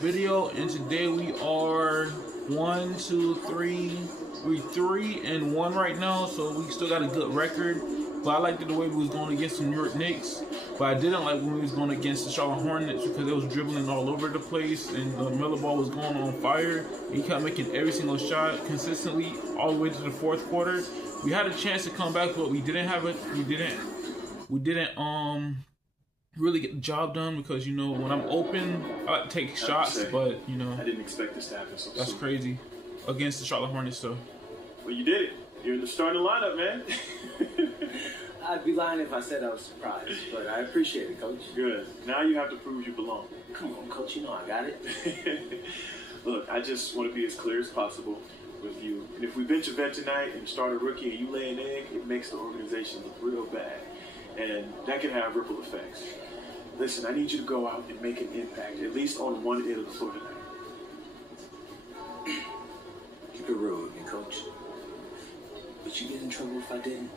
Video, and today we are 1, 2, 3. We're 3-1 right now, so we still got a good record. But I liked the way we was going against the New York Knicks, but I didn't like when we was going against the Charlotte Hornets because it was dribbling all over the place and the Miller ball was going on fire. He kept making every single shot consistently all the way to the fourth quarter. We had a chance to come back, but we didn't have it. We didn't really get the job done because, you know, when I'm open, I like to take shots, but, you know, I didn't expect this to happen so that's soon. crazy against the Charlotte Hornets, though. Well, you did it. You're in the starting lineup, man. I'd be lying if I said I was surprised, but I appreciate it, Coach. Good. Now you have to prove you belong. Come on, Coach, you know I got it. Look, I just want to be as clear as possible with you. And if we bench a vet tonight and start a rookie and you lay an egg, it makes the organization look real bad. And that can have ripple effects. Listen, I need you to go out and make an impact, at least on one end of the floor tonight. Keep it real with me, Coach. Would you get in trouble if I didn't?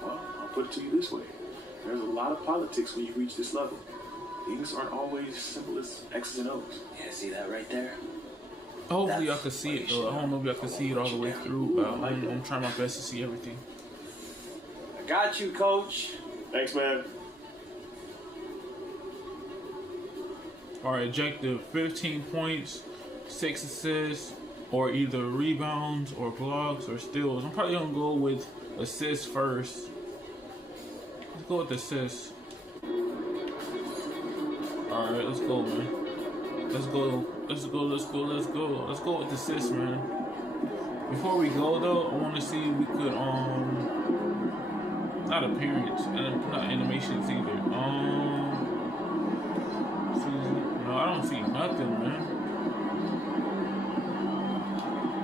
Well, I'll put it to you this way. There's a lot of politics when you reach this level. Things aren't always simple as X's and O's. Yeah, see that right there? Hopefully y'all can see it, though. I don't know if y'all can see it all the way through, but I'm trying my best to see everything. I got you, Coach. Thanks, man. Our objective: 15 points, 6 assists, or either rebounds or blocks or steals. I'm probably gonna go with assists first. Let's go with assists. All right, let's go, man. Let's go with assists, man. Before we go though, I want to see if we could not appearance and not animations either. No, I don't see nothing, man.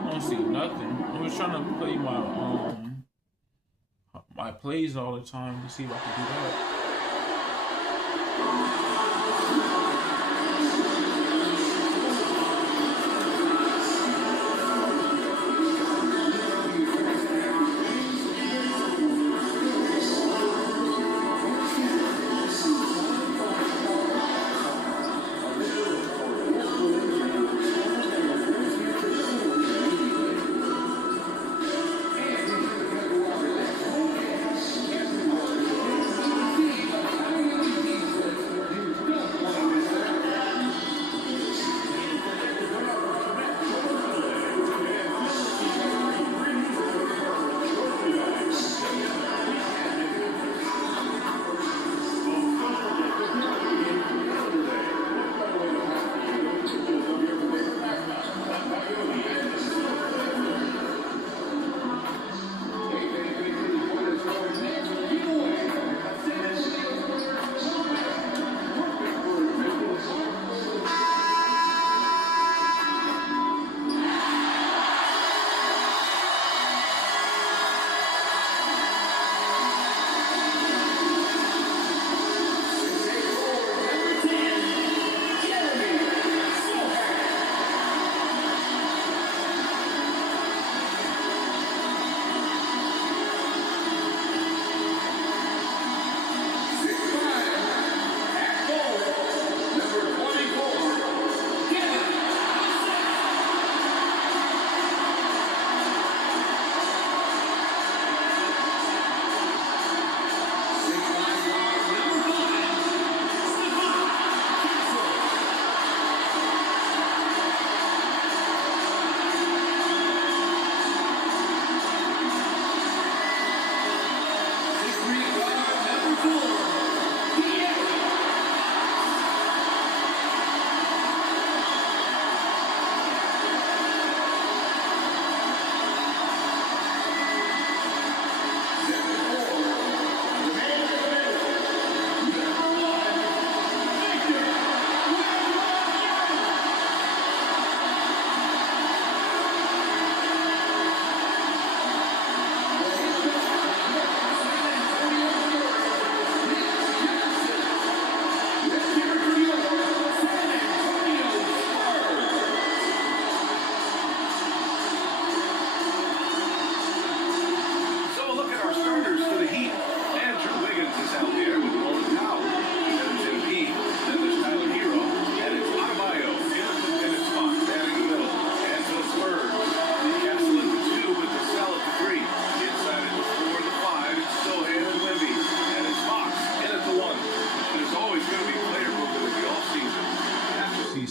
I don't see nothing. I was trying to play my plays all the time to see if I can do that.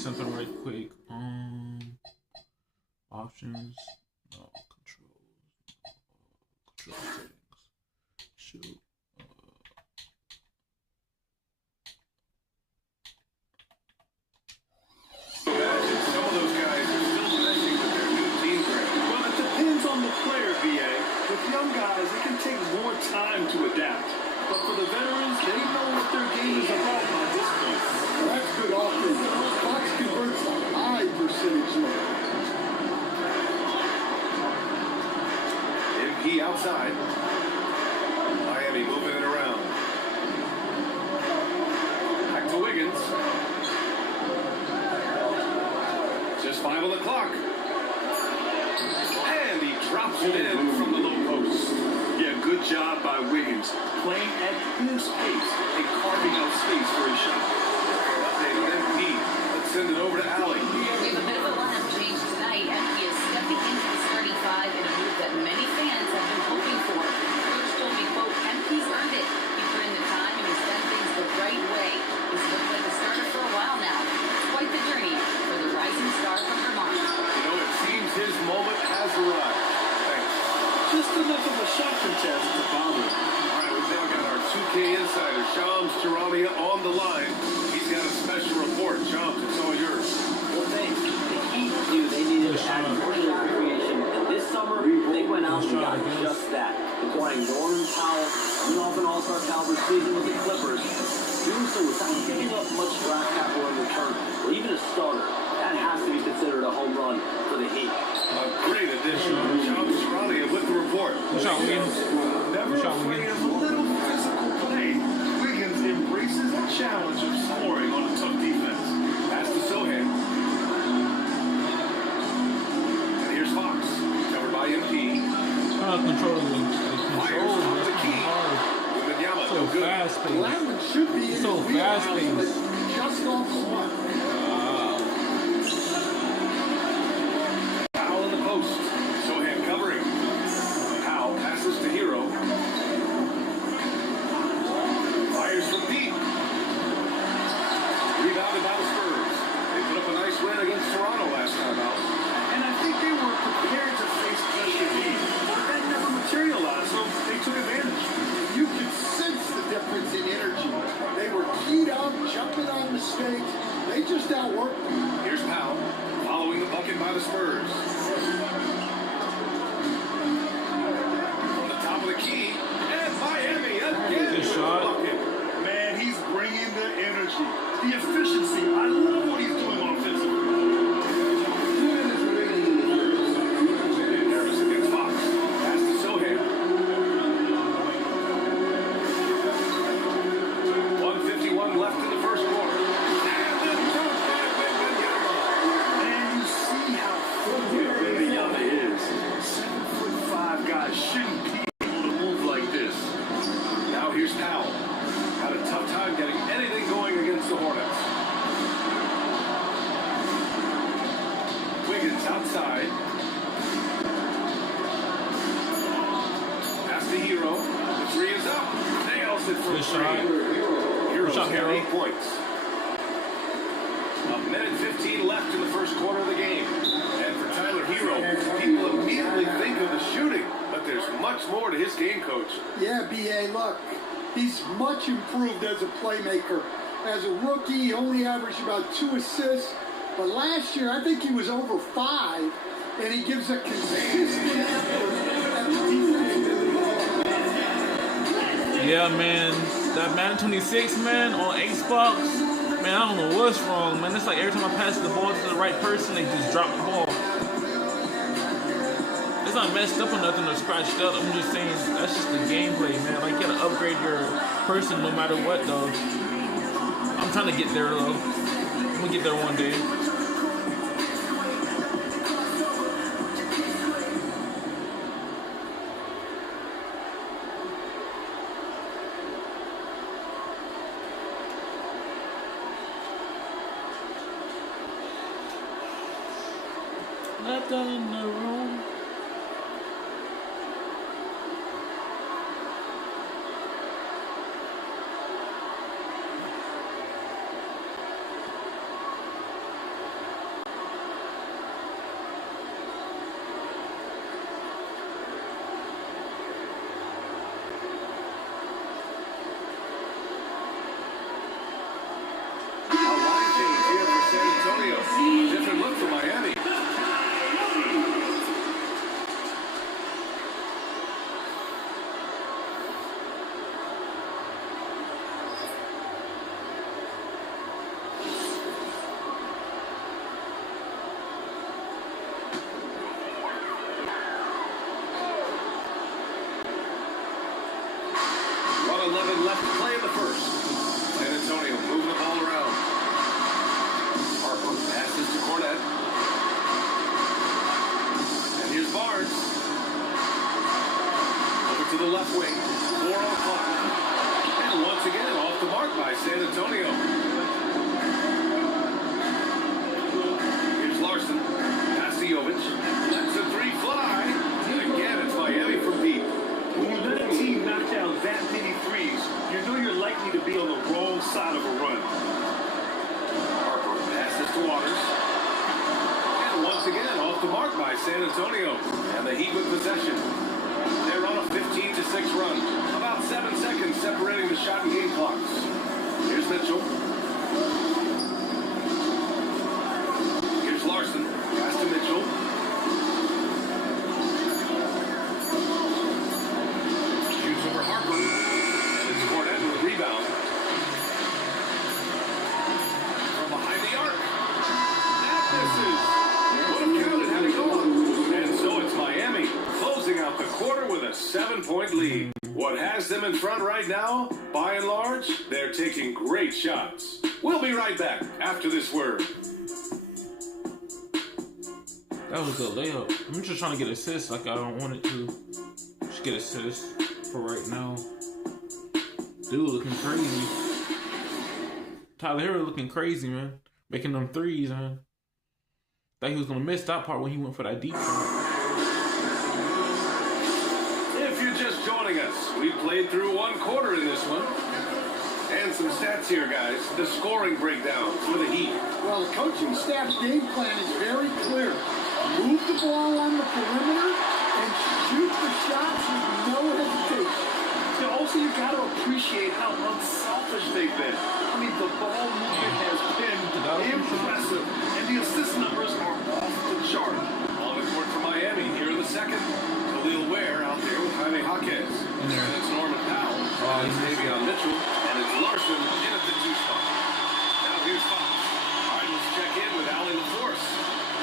something right quick. Options. No, control settings. Shoot. Some of those guys are still messing with their new team brand. Well, it depends on the player, BA. With young guys, it can take more time to adapt. But for the veterans, they know what their game is about by this point. Well, that's good offense. Fox converts a high percentage there. MP outside. Miami moving it around. Back to Wiggins. Just 5 on the clock. And he drops it in from the low post. Yeah, good job by Wiggins. Playing at his pace and carving out space for his shot. Update on MP. Let's send it over to Allie. We have a bit of a lineup change tonight. MP is stepping into the starting five in a move that many fans have been hoping for. Coach told me, quote, MP's earned it. He put in the time and he's done things the right way. He's looked like a starter for a while now. It's quite the journey for the rising star from Vermont. You know, it seems his moment has arrived. Thanks. Just enough of a shot contest to bother him. All right, we've now got our 2K insider, Shams Charania, on the line. He's got a special report. Shams, it's all yours. Well, thanks. The Heat knew they needed to add more shot creation, and this summer they went out and got just that. Acquiring Norman Powell, coming off an all-star caliber season with the Clippers, doing so without giving up much draft capital in return, or even a starter. That has to be considered a home run for the Heat. A great addition. Shams Charania with the report. Shot Wiggins. Never Shot afraid Wiggins. of a little physical play, Wiggins embraces the challenge of scoring on a tough defense. Pass to Sohan. And here's Fox. Covered by MP. Control the control. That's kind of hard. Wembanyama, So no good. fast paced. Blackman should be in So his wheelhouse, fast-paced. but just off the mark. Powell in the post. Sohan covering. Powell passes to Hero. Fires from deep. Rebounded by the Spurs. They put up a nice win against Toronto last time out. And I think they were prepared to face pressure deep. But that never materialized, so they took advantage. You could sense the difference in energy. They were keyed up, jumping on mistakes. They just outworked them. Here's Powell, following the bucket by the Spurs. From the top of the key, and Miami again. Good with shot. the bucket. Man, he's bringing the energy, the efficiency. I love what he's doing offensively. Harris against Fox. Pass to Sohan. 1:51 left in the first quarter. And the dunk by Wembanyama. And you see how football Wembanyama is. 7'5" guys shouldn't be able to move like this. Now here's Powell. Had a tough time getting anything going against the Hornets. Wiggins outside. Pass to Hero. The three is up. Nails it for Good three. shot. Hero's Good shot, got Hero. 8 points. A minute 15 left in the first quarter of the game. And for Tyler Hero, people immediately think of the shooting, but there's much more to his game, coach. Yeah, B.A., look, he's much improved as a playmaker. As a rookie, he only averaged about 2 assists. But last year, I think he was over 5, and he gives a consistent effort at the defensive end. Yeah, man. That Madden 26, man, on Xbox, man, I don't know what's wrong, man. It's like every time I pass the ball to the right person, they just drop the ball. It's not messed up or nothing or scratched up. I'm just saying that's just the gameplay, man. Like, you gotta upgrade your person no matter what, though. I'm trying to get there, though. I'm gonna get there one day. Left in the room. left to play in the first. San Antonio moving the ball around. Harper passes to Cornette. And here's Barnes. Over to the left wing. 4 on the clock. And once again, off the mark by San Antonio. Here's Larson. Pass to Jovic. Lets the three fly. And again, it's Miami from deep. When you let a team knock down that many threes, you know you're likely to be on the wrong side of a run. Harper passes to Waters. And once again, off the mark by San Antonio. And the Heat with possession. They're on a 15-6 run. About 7 seconds separating the shot and game clocks. Here's Mitchell. Here's Larson. Pass to Mitchell. Shoots over Harper. And it's Cornette with a rebound. From behind the arc. That misses. Would have counted had it gone. And so it's Miami closing out the quarter with a 7-point lead. What has them in front right now, by and large, they're taking great shots. We'll be right back after this word. That was a good layup. I'm just trying to get assists like I don't want it to. Just get assists for right now. Dude looking crazy. Tyler Hero looking crazy, man. Making them threes, man. Thought he was going to miss that part when he went for that deep shot. If you're just joining us, we played through one quarter in this one. And some stats here, guys. The scoring breakdown for the Heat. Well, the coaching staff's game plan is very clear. Move the ball on the perimeter and shoot the shots with no hesitation. So also, you've got to appreciate how unselfish they've been. I mean, the ball movement has been impressive, and the assist numbers are off the chart. On the court for Miami here in the second. Khalil Ware out there with Jaime Jaquez. And it's Norman Powell. It's Davion Mitchell. And it's Larson in at the 2 spot. Now here's Fox. All right, let's check in with Allie LaForce.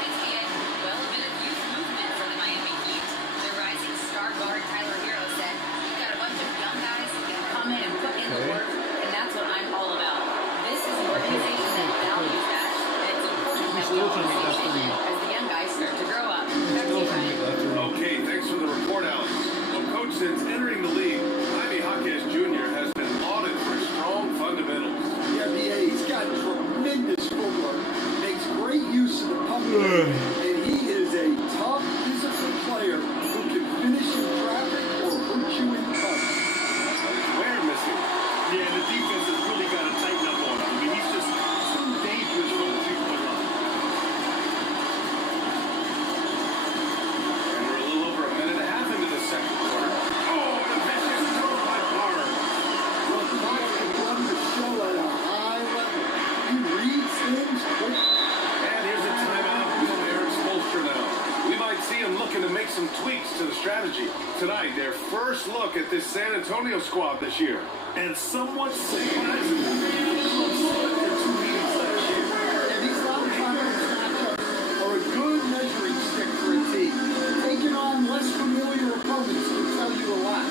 Thanks, Ian. Well, a bit of youth movement for the Miami Heat. Their rising star guard, Tyler Hero, said, "We've got a bunch of young guys who can come in and put in the work, and that's what I'm all about. This is an organization that values that, and it's important that we all stay patient as the young guys start to grow up." Back to you, Ryan. Okay, thanks for the report, Alex. Well, Coach, since entering the league, Jaime Jaquez Jr. has been lauded for strong fundamentals. Yeah, BA, he's got tremendous footwork, makes great use of the public, and he is a tough, physical player who can finish in traffic or hurt you in touch. Ware missing. Yeah, the defense has really got to tighten up on him. I mean, he's just too dangerous from the 3-point line. And we're a little over a minute and a half into the second quarter. Oh, and a vicious throw by Barnes. Well, Fox can run the show at a high level. He reads things quick. And here's a timeout from Eric Spoelstra now. We might see him looking to make some tweaks to the strategy. Tonight, their first look at this San Antonio squad this year. And somewhat surprisingly, a little split their 2 meetings last year. And these non-conference matchups are a good measuring stick for a team. Taking on less familiar opponents can tell you a lot.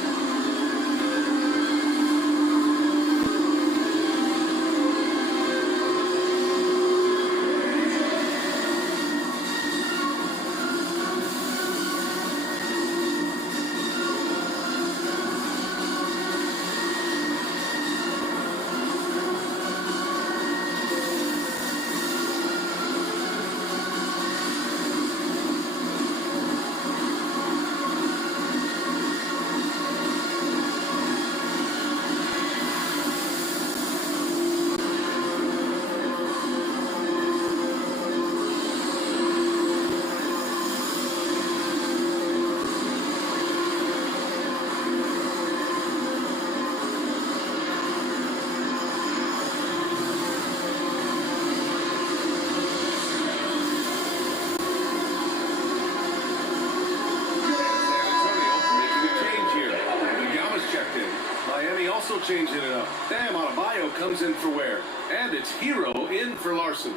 Changing it up. Bam Adebayo comes in for Ware. And it's Hero in for Larson.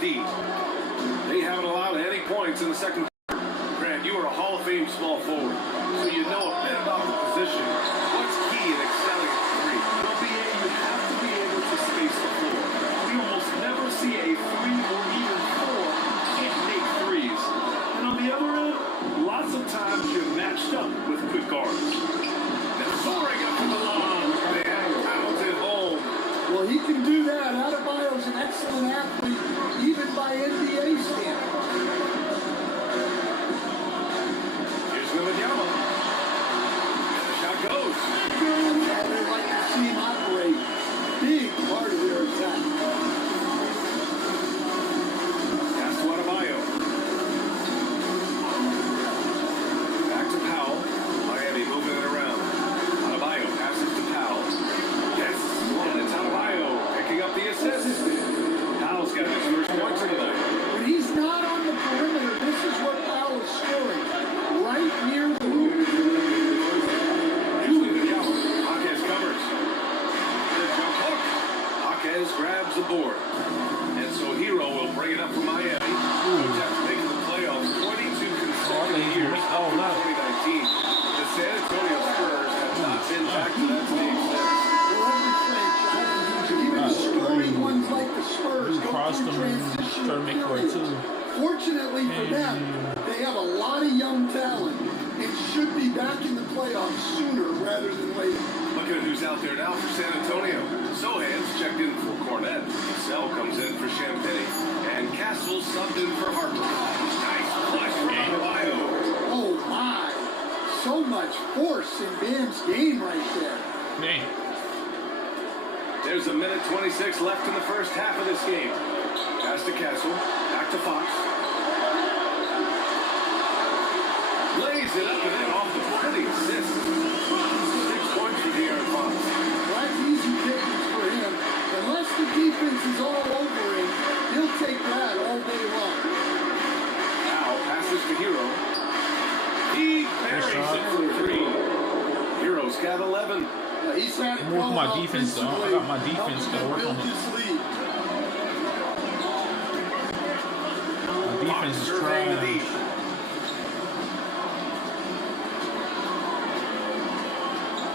deep. They haven't allowed any points in the second quarter. Grant, you are a Hall of Fame small forward, so you know a bit about the position. What's key in excelling at three? Well, BA, you have to be able to space the floor. We almost never see a 3 or even 4 can't make threes. And on the other end, lots of times you're matched up with good guards. They're soaring up to the line. They have pounds at home. Well, he can do that. Adebayo's an excellent athlete, even by NBA standards. Here's Wembanyama. And the shot goes. Yeah, they like to see him operate. Big part of their attack. Pass to Adebayo. Back to Powell. Miami moving it around. Adebayo passes to Powell. Yes, and it's Adebayo picking up the assist. Powell's got his first points of the night. When he's not on the perimeter, this is what Powell is scoring. Right near the hoop. Here's Wembanyama. Jaquez covers. The jump hook. Jaquez grabs the board. And so Hero will bring it up for Miami. Who's after making the playoffs 22 consecutive years. 2019. The San Antonio Spurs have not been back to that stage since. Well, every franchise, even scoring ones like the Spurs, go Crossed through them and transitional try to make it right periods. too. Fortunately for them, they have a lot of young talent and should be back in the playoffs sooner rather than later. Looking at who's out there now for San Antonio. Sohan's checked in for Cornette. Sell comes in for Champagne. And Castle subbed in for Harper. Nice flush from Adebayo. Oh my! So much force in Bam's game right there. Man. There's a minute 26 left in the first half of this game. Pass to Castle. Back to Fox. Lays it up and then off the pretty assist. 6 points for De'Aaron Fox. Well, that's easy pickings for him. Unless the defense is all over him, he'll take that all day long. Now passes to Hero. He buries it from 3. Hero's got 11. He's had it I'm working my going defense, though. I got my defense helping to work build on it. this lead. My defense is surveying the trash. deep.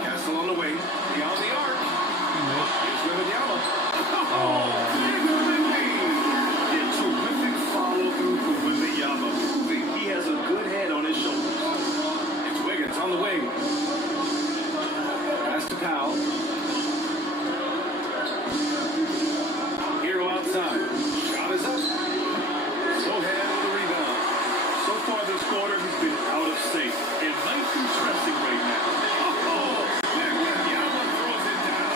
Castle on the wing. Beyond the arc. Here's Wembanyama. A terrific follow-through for Wembanyama, proving he has a good head on his shoulders. It's Wiggins on the wing. Pass to Powell. Hero outside. Shot is up. Sohan with the rebound. So far this quarter, he's been out of sync. It might be stressing right now. And Wembanyama throws it down.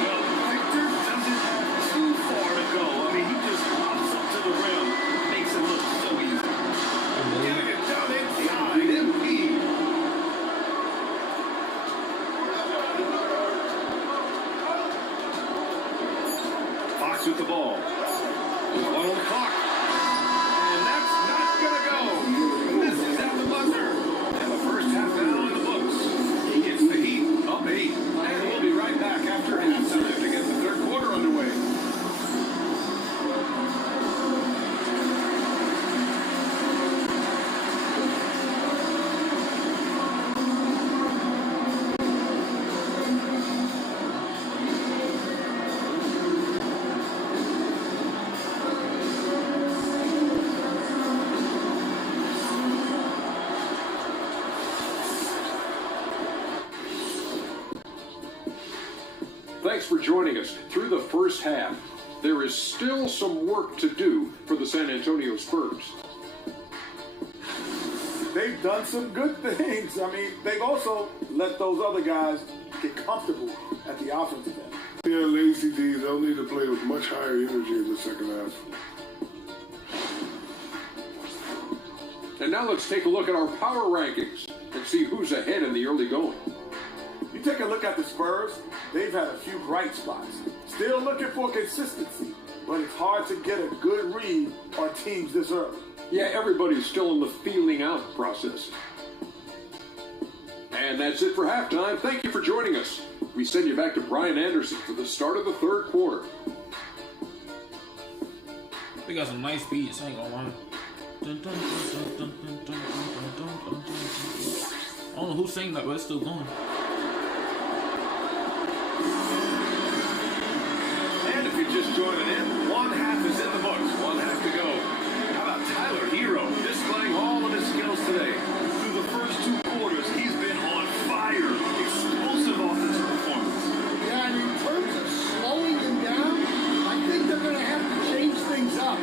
Well, Victor doesn't have too far to go. I mean, he just pops up to the rim. Makes it look so easy. Getting it down inside. MP. Fox with the ball. With 1 on the clock. And that's not going to go. This is at the buzzer. And the first half now in the books. He gets the Heat up 8. And we'll be right back after halftime to get the third quarter underway. Thanks for joining us. Through the first half, there is still some work to do for the San Antonio Spurs. They've done some good things. I mean, they've also let those other guys get comfortable at the offensive end. Yeah, lazy D, they'll need to play with much higher energy in the second half. And now let's take a look at our power rankings and see who's ahead in the early going. You take a look at the Spurs, they've had a few bright spots. Still looking for consistency, but it's hard to get a good read on teams this early. Yeah, everybody's still in the feeling out process. And that's it for halftime. Thank you for joining us. We send you back to Brian Anderson for the start of the third quarter. They got some nice beats, I ain't gonna lie. I don't know who sang that, but it's still going. And if you're just joining in, one half is in the books, one half to go. How about Tyler Hero displaying all of his skills today? Through the first 2 quarters, he's been on fire. Explosive offensive performance. Yeah, and in terms of slowing him down, I think they're going to have to change things up.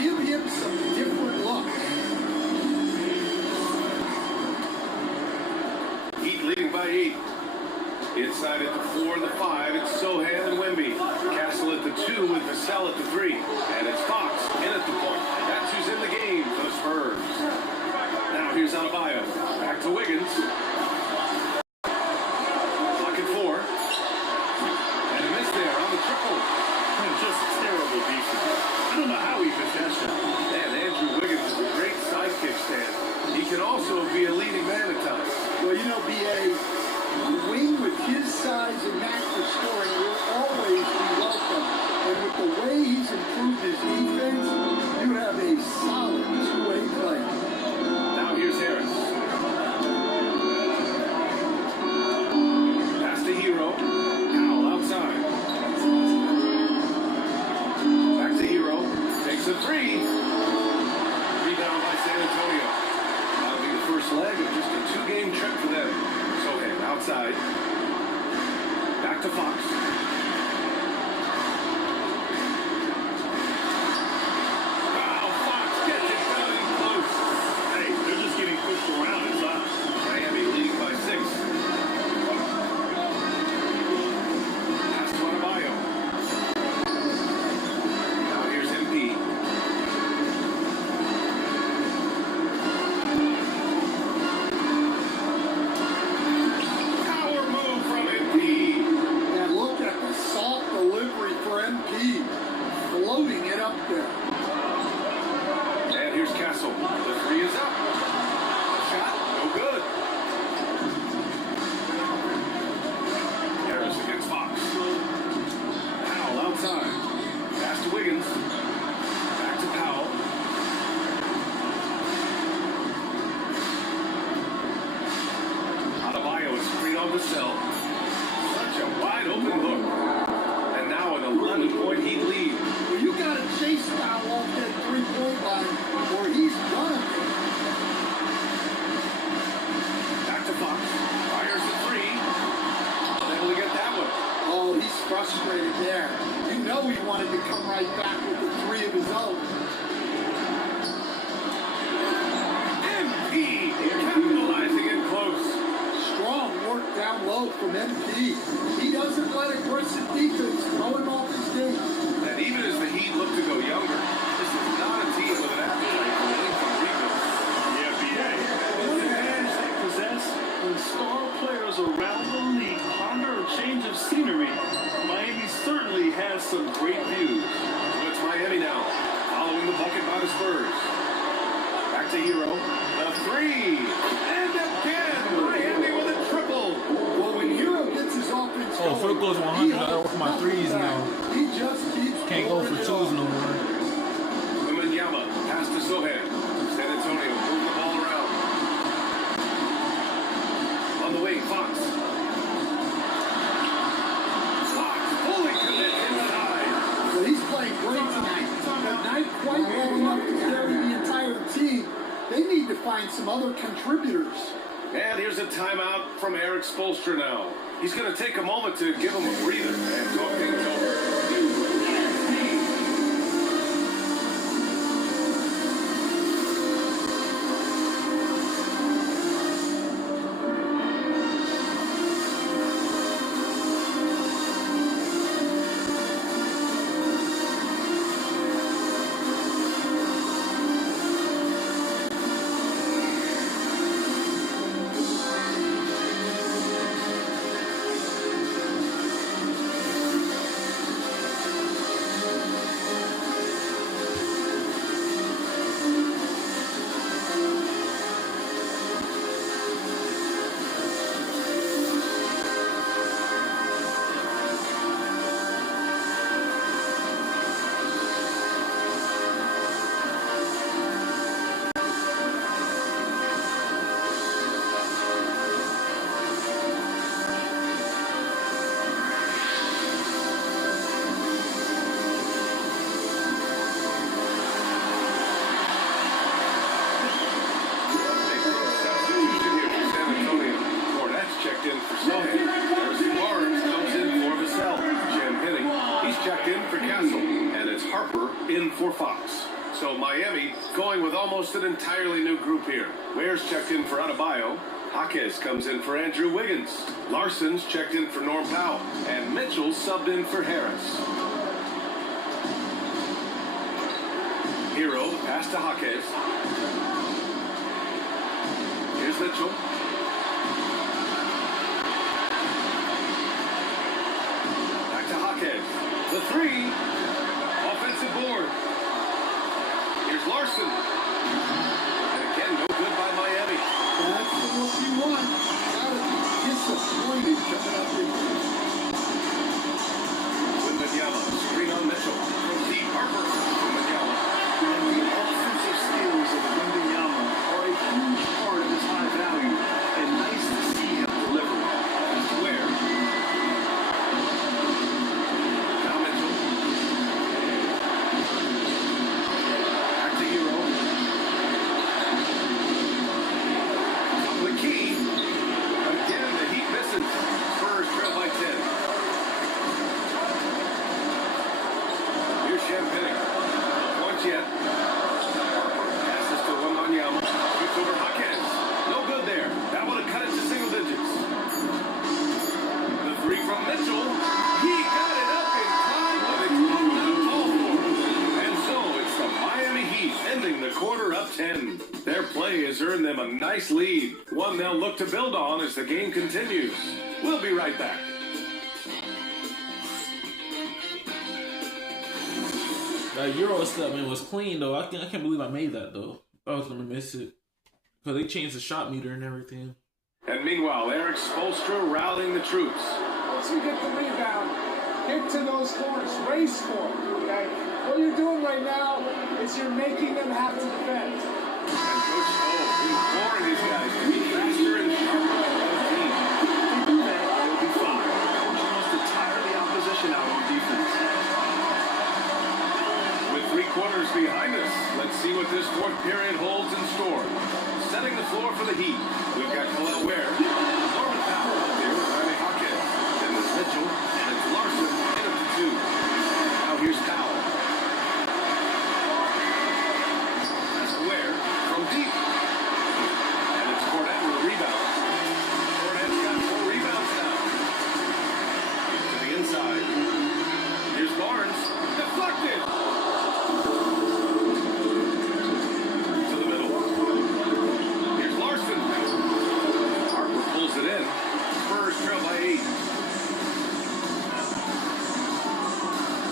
Give him some different looks. Heat leading by 8. Inside at the 4 and the 5, it's Sohan and Wemby. Castle at the 2 with Vassell at the 3. And it's Fox in at the point. That's who's in the game for the Spurs. Now here's Adebayo. Back to Wiggins. Clock at 4. And a miss there on the triple. Just terrible defense. I don't know how he missed that shot. And Andrew Wiggins is a great sidekick stand. He can also be a leading man at times. Well, you know, B.A., a wing with his size and knack for scoring will always be welcome. And with the way he's improved his defense, you have a solid two-way player. Now here's Harris. Pass to Hero. Powell outside. Back to Hero. Takes a 3. Rebound by San Antonio. That'll be the first leg of just a 2-game trip for them. Sohan outside. Back to Fox. Wow, Fox gets it done in close. Hey, they're just getting pushed around inside. Miami leading by 6. Pass to Adebayo. Now here's MP. Power move from MP. And look at the soft delivery for MP, floating it up there. And here's Castle. The 3 is up. Shot, no good. Harris against Fox. Powell outside. Pass to Wiggins. Back to Powell. Adebayo is screen on the cell. Such a wide open look. And now an 11-point Heat lead. Well, you got to chase foul off that three-point line, or he's gonna make it. Back to Fox. Fires the 3. Able to get that one. Oh, he's frustrated there. You know he wanted to come right back with the 3 of his own. MP capitalizing it close. Strong work down low from MP. He doesn't let aggressive defense throw him off his game. And even as the Heat look to go younger, this is not a team with an appetite for lengthy rebuilds. Yeah, B.A. One advantage they possess when star players around the league ponder a change of scenery. Miami certainly has some great views. So it's Miami now, following the bucket by the Spurs. Back to Hero. The 3. And again, Miami with a triple. Well, when Hero gets his offense Oh, if it goes 100, I go for my 3s now. He just keeps Can't go for 2s no more. Wembanyama, pass to Sohan. San Antonio moving the ball around. On the wing, Fox. Fox fully commits inside. Well, he's playing great tonight, but not quite well enough to carry the entire team. They need to find some other contributors. And here's a timeout from Eric Spoelstra now. He's going to take a moment to give him a breather and talk things over. for Fox. So Miami going with almost an entirely new group here. Ware's checked in for Adebayo. Jaquez comes in for Andrew Wiggins. Larson's checked in for Norm Powell. And Mitchell subbed in for Harris. Hero, pass to Jaquez. Here's Mitchell. Back to Jaquez. The three. Offensive board. Here's Larson. And again, no good by Miami. That's what you want. Gotta be disappointed coming up here. Wembanyama, screen on Mitchell. From deep Harper. Wembanyama. And the offensive skills of Wembanyama are a huge part of his high value. And nice to see him deliver. Where? Now Mitchell. Back to Hero. Top of the key. Again, the Heat misses. Spurs trail by 10. Here's Champagne. Once yet. Passes to Wembanyama. Switch over Jaquez. No good there. That would have cut it to single digits. The three from Mitchell. He got it up in time, but it's not called for. And so it's the Miami Heat ending the quarter up 10. Their play has earned them a nice lead, one they'll look to build on as the game continues. We'll be right back. That Euro stuff, man, was clean though. I can't believe I made that though. I was gonna miss it because they changed the shot meter and everything. And meanwhile, Eric Spoelstra rallying the troops. Once you get the rebound, get to those corners, race for it, okay? What you're doing right now is you're making them have to defend. And Coach O imploring these guys to be faster and sharper than the team. If they do that, they'll be fine. Coach wants to tire the opposition out on defense. With 3 quarters behind us, let's see what this fourth period holds in store. Setting the floor for the Heat, we've got Khalil Ware, Norman Powell up there with Riley Jaquez, then there's Mitchell, and it's Larson in up to 2. Now here's Powell. That's Ware from deep. And it's Cornette with a rebound. Cornette's got 4 rebounds now. To the inside. Here's Barnes. Deflected. To the middle. Here's Larson. Harper pulls it in. Spurs trail by 8.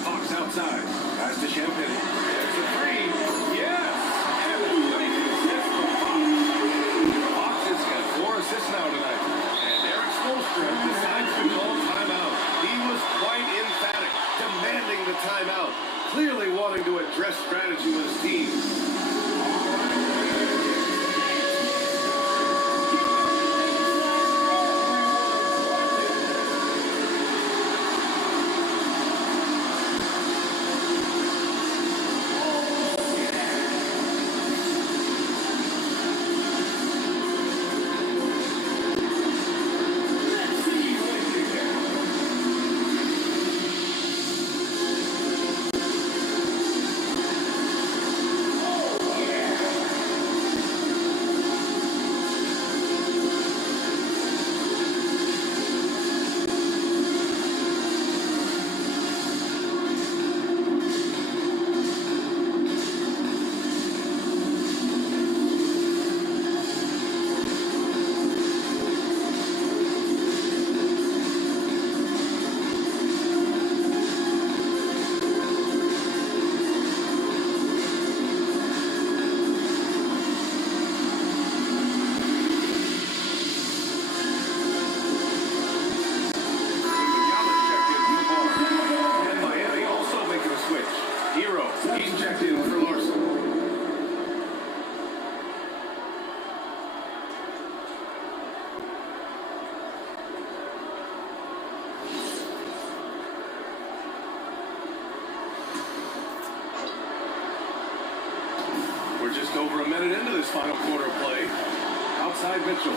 Fox outside. Pass to Champagne. There's a 3. Yes! And a nice assist from Fox. Fox has got 4 assists now tonight. And Eric Spoelstra decides to call timeout. He was quite emphatic, demanding the timeout, clearly wanting to address strategy with his team. Just over a minute into this final quarter of play. Outside Mitchell.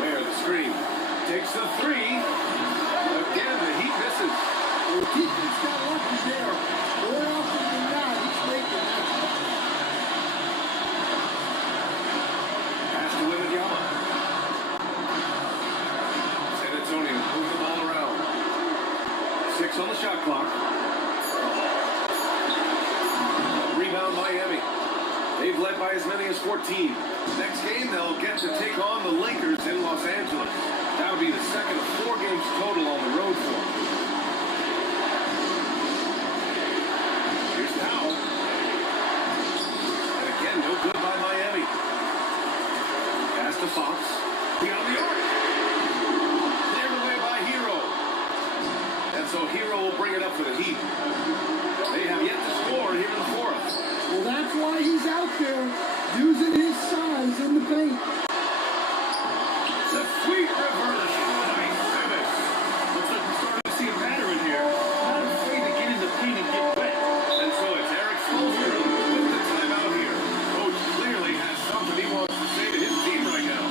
Where the screen. Takes the 3. Again, the Heat misses. The defense got lucky there. More often than not, he's making that. Pass to Wembanyama. San Antonio move the ball around. 6 on the shot clock. Rebound Miami. They've led by as many as 14. Next game, they'll get to take on the Lakers in Los Angeles. That'll be the second of 4 games total on the road for them. Here's Powell. And again, no good by Miami. Pass to Fox. Beyond the arc. Cleared away by Hero. And so Hero will bring it up for the Heat. They have yet to score here in the fourth. Well, that's why he's out there using his size in the paint. The sweet reverse. Nice finish. Looks like we're starting to see a pattern here. Not afraid to get in the paint and get wet. And so it's Eric Spoelstra with the timeout here. Coach clearly has something he wants to say to his team right now.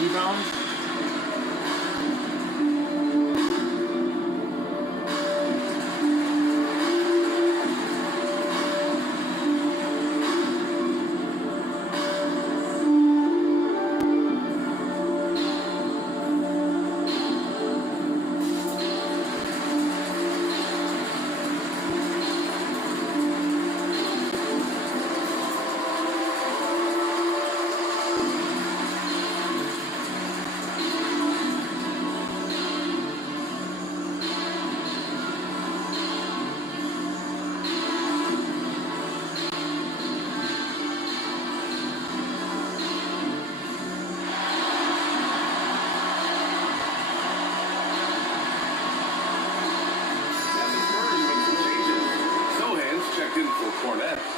Rebounds.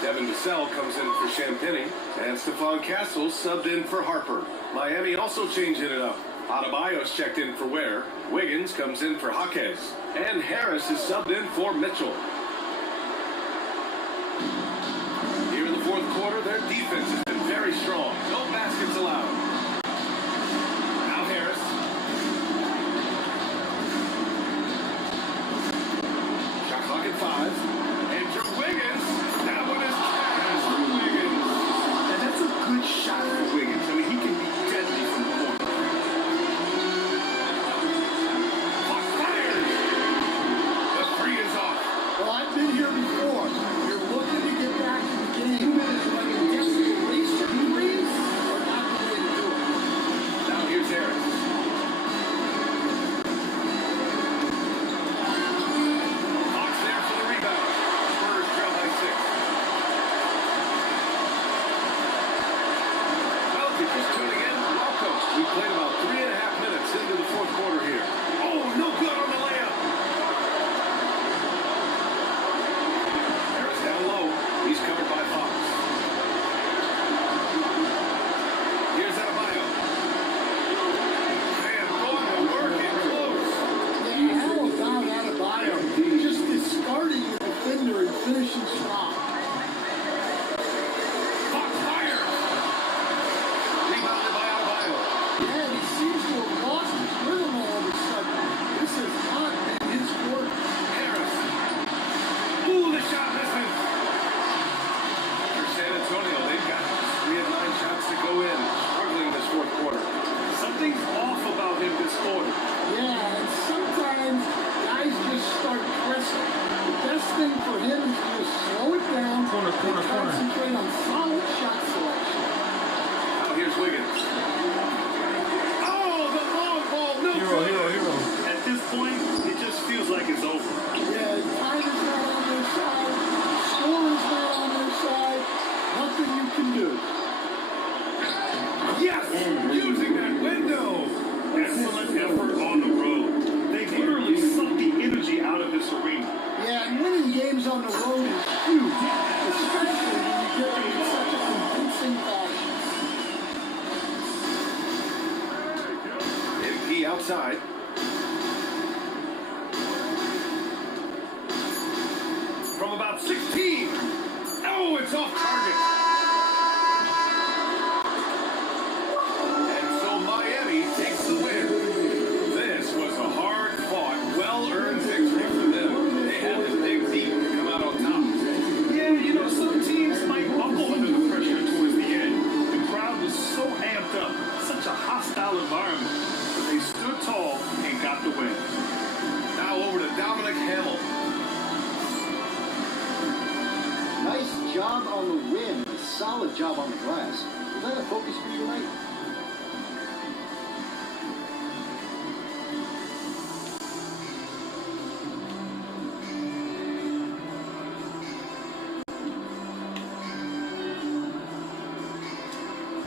Devin Vassell comes in for Champagny, and Stephon Castles subbed in for Harper. Miami also changing it up. Adebayo's checked in for Ware. Wiggins comes in for Jaquez. And Harris is subbed in for Mitchell. Here in the fourth quarter, their defense has been very strong. No baskets allowed. Now Harris. Shot clock at 5. And Drew Wiggins. That one is cash for Wiggins. And that's a good shot for Wiggins. I mean, he can be deadly from the corner. Fox fires. The 3 is off. Well, I've been here before. You're looking to get back to the game. Like a desperation threes are not the way to do it. Now here's Harris. Fox there for the rebound. Spurs trail by 6. Well, if you're just tuning in, welcome. We played about 3.5 minutes into the fourth quarter here. Oh, no good on the layup. Harris down low. He's covered by Fox. Here's Adebayo. Man, going to work in close. Yeah, how about Adebayo? Just discarding the defender and finishing strong. Fox fires. Rebounded by Adebayo. Yeah, he seems to have lost his rhythm all of a sudden. This has not been his work. Harris. Ooh, the shot missing. For San Antonio, they've got 3 of 9 shots to go in. Struggling this fourth quarter. Something's off about him this quarter. Yeah, and sometimes guys just start pressing. The best thing for him is to just slow it down Corner. and concentrate on solid shot selection. Now here's Wiggins. Oh, the long ball. No Hero. At this point, it just feels like it's over. Yeah, time is not on their side. Score is not on their side. Nothing you can do. Yes! Using that window. Excellent effort on the road. They literally sucked the energy out of this arena. Yeah, and winning games on the road is huge, especially when you get them in such a convincing fashion. side. From about 16. Oh, it's off target. And so Miami takes the win. This was a hard-fought, well-earned victory for them. They had to dig deep to come out on top. Yeah, you know, some teams might buckle under the pressure towards the end. The crowd was so amped up, such a hostile environment. But they stood tall and got the win. Now over to Dominic Hamill. Nice job on the win. Solid job on the glass. Was that a focus for you tonight?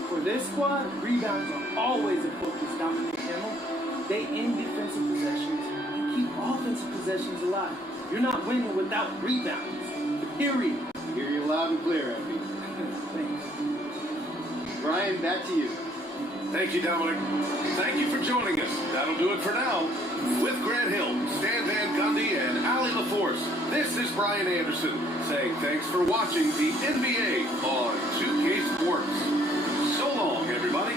For this squad, rebounds are always a focus, Dominic Hamill. They end defensive possessions and keep offensive possessions alive. You're not winning without rebounds. Period. Hear you loud and clear, MP. Thanks. Brian, back to you. Thank you, Dominic. Thank you for joining us. That'll do it for now. With Grant Hill, Stan Van Gundy, and Ali LaForce, this is Brian Anderson saying thanks for watching the NBA on 2K Sports. So long, everybody.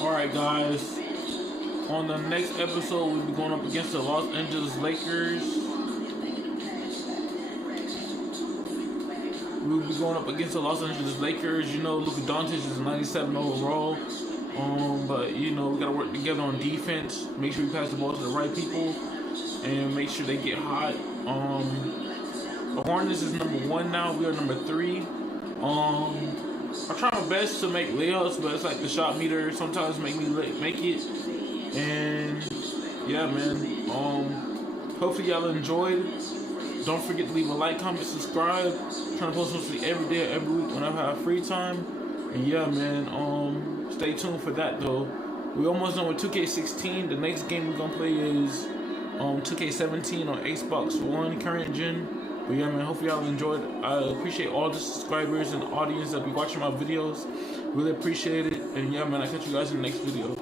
Alright guys, on the next episode we'll be going up against the Los Angeles Lakers. We'll be going up against the Los Angeles Lakers. You know, Luka Doncic is 97 overall. But you know, we gotta work together on defense. Make sure we pass the ball to the right people and make sure they get hot. The Hornets is number 1 now. We are number 3. I try my best to make layups, but it's like the shot meter sometimes make me make it. And yeah, man. Hopefully y'all enjoyed. Don't forget to leave a like, comment, subscribe. I'm trying to post mostly every day, every week whenever I have free time. And yeah, man. Stay tuned for that though. We almost done with 2K16. The next game we're gonna play is 2K17 on Xbox One current gen. But yeah, man, hopefully y'all enjoyed. I appreciate all the subscribers and audience that be watching my videos. Really appreciate it. And yeah, man, I'll catch you guys in the next video.